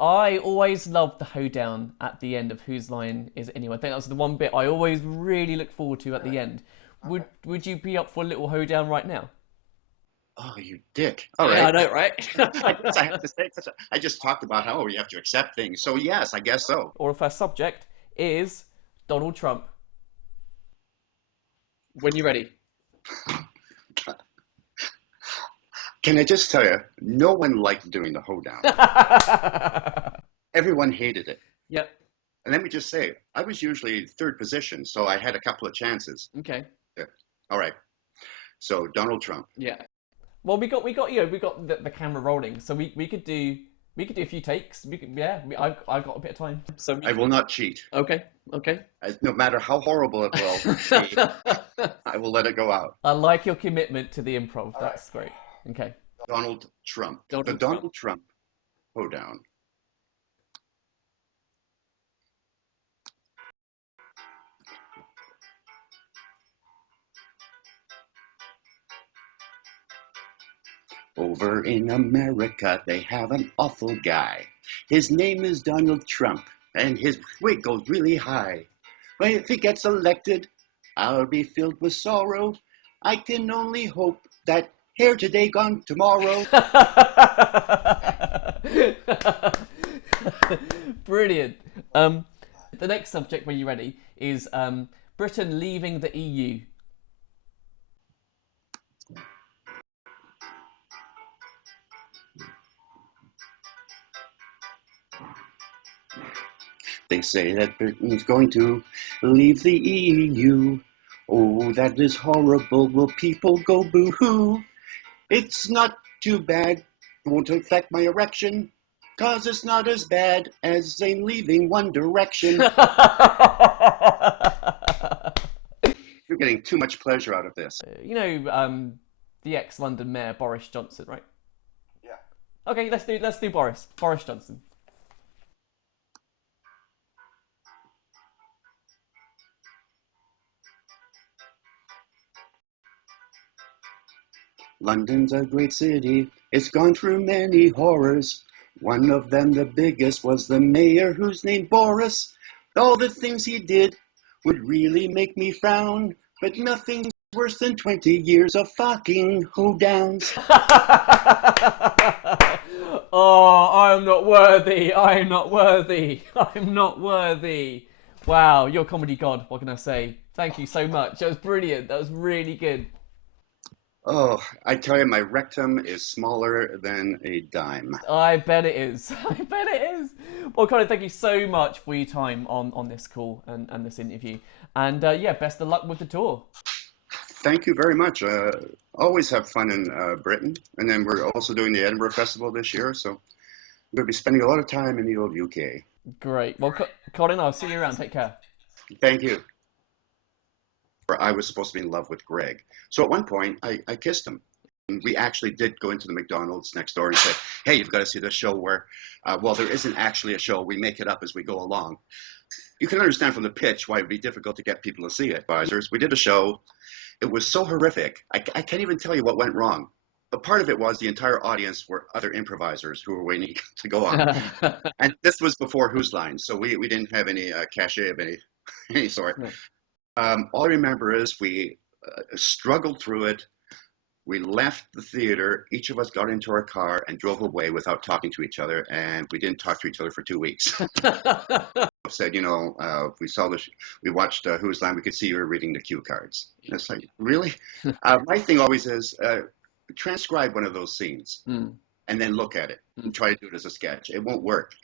I always loved the hoedown at the end of Whose Line Is It Anyway. I think that was the one bit I always really look forward to at the end. Would you be up for a little hoedown right now? Oh, you dick. All Yeah, I right. know, right? I guess I have to say, I just talked about how you have to accept things. So, yes, I guess so. Or if our subject is Donald Trump. When you're ready. Can I just tell you, no one liked doing the hoedown. Everyone hated it. Yep. And let me just say, I was usually third position, so I had a couple of chances. Okay. Yeah. All right. So, Donald Trump. Yeah. Well, we got the camera rolling, so we could do a few takes. I've got a bit of time. So I will not cheat. okay, okay. No matter how horrible it will be, I will let it go out. I like your commitment to the improv. That's great. Okay. Donald Trump. Donald The Trump. Donald Trump hoedown. Over in America, they have an awful guy. His name is Donald Trump, and his weight goes really high. But if he gets elected, I'll be filled with sorrow. I can only hope that here today, gone tomorrow. Brilliant. The next subject, when you're ready, is Britain leaving the EU. They say that Britain's going to leave the EU. Oh, that is horrible. Will people go boo-hoo? It's not too bad. Won't affect my erection. 'Cause it's not as bad as them leaving One Direction. You're getting too much pleasure out of this. You know, the ex-London mayor Boris Johnson, right? Yeah. Okay, let's do Boris Johnson. London's a great city. It's gone through many horrors. One of them, the biggest, was the mayor who's named Boris. All the things he did would really make me frown. But nothing's worse than 20 years of fucking hoedowns. Oh, I'm not worthy. I'm not worthy. I'm not worthy. Wow, you're a comedy god. What can I say? Thank you so much. That was brilliant. That was really good. Oh, I tell you, my rectum is smaller than a dime. I bet it is. I bet it is. Well, Colin, thank you so much for your time on this call and this interview. And yeah, best of luck with the tour. Thank you very much. Always have fun in Britain. And then we're also doing the Edinburgh Festival this year, so I'm going to be spending a lot of time in the old UK. Great. Well, Colin, I'll see you around. Take care. Thank you. I was supposed to be in love with Greg. So at one point, I kissed him. And we actually did go into the McDonald's next door and say, hey, you've got to see this show where, well, there isn't actually a show. We make it up as we go along. You can understand from the pitch why it would be difficult to get people to see it. Advisors, we did a show. It was so horrific. I can't even tell you what went wrong. But part of it was the entire audience were other improvisers who were waiting to go on. And this was before Whose Line, so we didn't have any cachet of any sort. All I remember is we struggled through it. We left the theater. Each of us got into our car and drove away without talking to each other, and we didn't talk to each other for 2 weeks. Said, you know, we watched Whose Line. We could see you were reading the cue cards. And it's like, really? My thing always is transcribe one of those scenes and then look at it and try to do it as a sketch. It won't work.